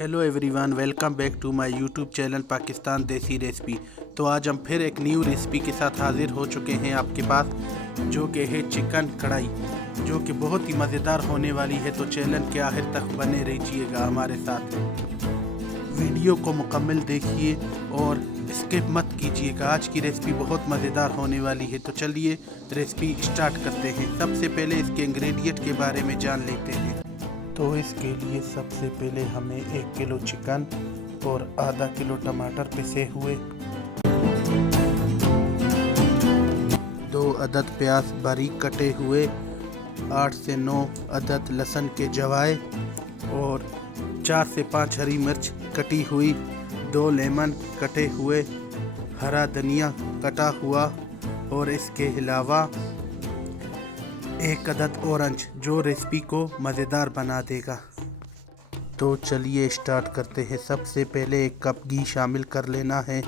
Hello everyone, welcome back to my YouTube channel Pakistan desi recipe. तो आज हम फिर एक न्यू रेसिपी के साथ हाजिर हो चुके हैं आपके पास, जो कि है चिकन कढ़ाई, जो कि बहुत ही मज़ेदार होने वाली है। तो चैनल के आखिर तक बने रहिएगा हमारे साथ, वीडियो को मुकम्मल देखिए और स्किप मत कीजिएगा। आज की रेसिपी बहुत मज़ेदार होने वाली है। तो चलिए रेसिपी स्टार्ट करते हैं। सबसे पहले इसके इंग्रेडिएंट के बारे में जान लेते हैं। तो इसके लिए सबसे पहले हमें 1 किलो चिकन और आधा किलो टमाटर पिसे हुए, 2 अदद प्याज बारीक कटे हुए, 8 से 9 अदद लहसुन के जवाए और 4 से 5 हरी मिर्च कटी हुई, 2 लेमन कटे हुए, हरा धनिया कटा हुआ और इसके अलावा 1 अदद ऑरेंज, जो रेसिपी को मज़ेदार बना देगा। तो चलिए स्टार्ट करते हैं। सबसे पहले 1 कप घी शामिल कर लेना है।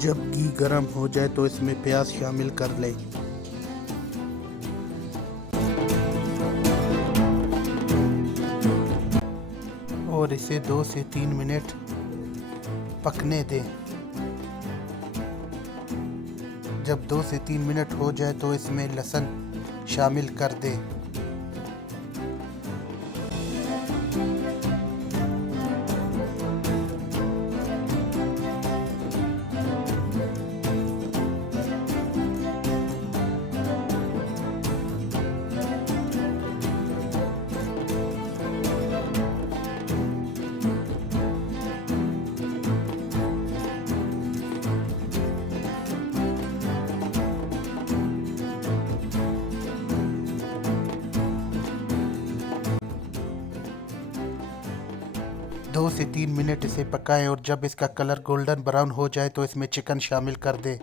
जब घी गर्म हो जाए तो इसमें प्याज शामिल कर लें। और इसे 2 से 3 मिनट पकने दें। जब 2 से 3 मिनट हो जाए तो इसमें लहसुन शामिल कर दें। दो से 3 मिनट इसे पकाएं और जब इसका कलर गोल्डन ब्राउन हो जाए तो इसमें चिकन शामिल कर दें।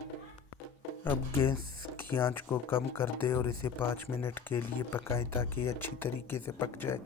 अब गैस की आंच को कम कर दें और इसे 5 मिनट के लिए पकाएं ताकि अच्छी तरीके से पक जाए।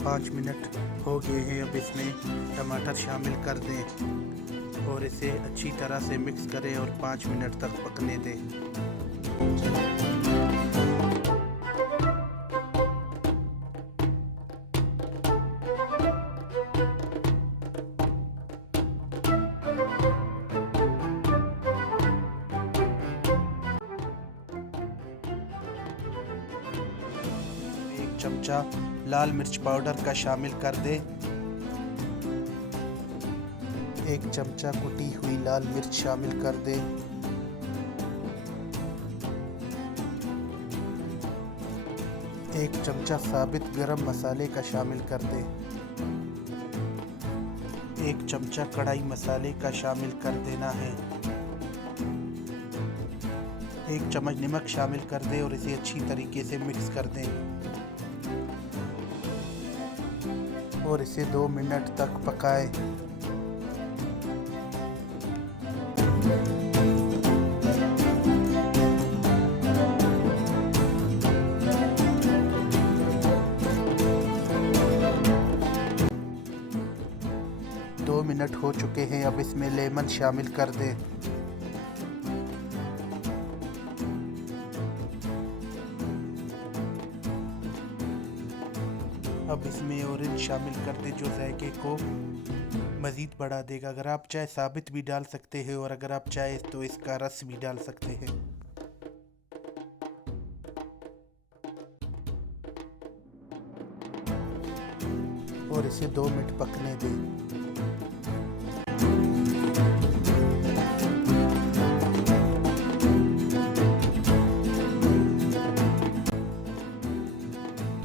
पाँच मिनट हो गए हैं। अब इसमें टमाटर शामिल कर दें और इसे अच्छी तरह से मिक्स करें और 5 मिनट तक पकने दें। चमचा लाल मिर्च पाउडर का शामिल कर दें। 1 चमचा कुटी हुई लाल मिर्च शामिल कर दें। 1 चमचा साबित गरम मसाले का शामिल कर दें। 1 चमचा कढ़ाई मसाले का शामिल कर देना है। 1 चम्मच नमक शामिल कर दें और इसे अच्छी तरीके से मिक्स कर दें और इसे 2 मिनट तक पकाएं। दो मिनट हो चुके हैं। अब इसमें लेमन शामिल कर दें। अब इसमें ऑरेंज शामिल कर दें, जो जायके को मज़ीद बढ़ा देगा। अगर आप चाहे साबित भी डाल सकते हैं और अगर आप चाहे तो इसका रस भी डाल सकते हैं। और इसे 2 मिनट पकने दें।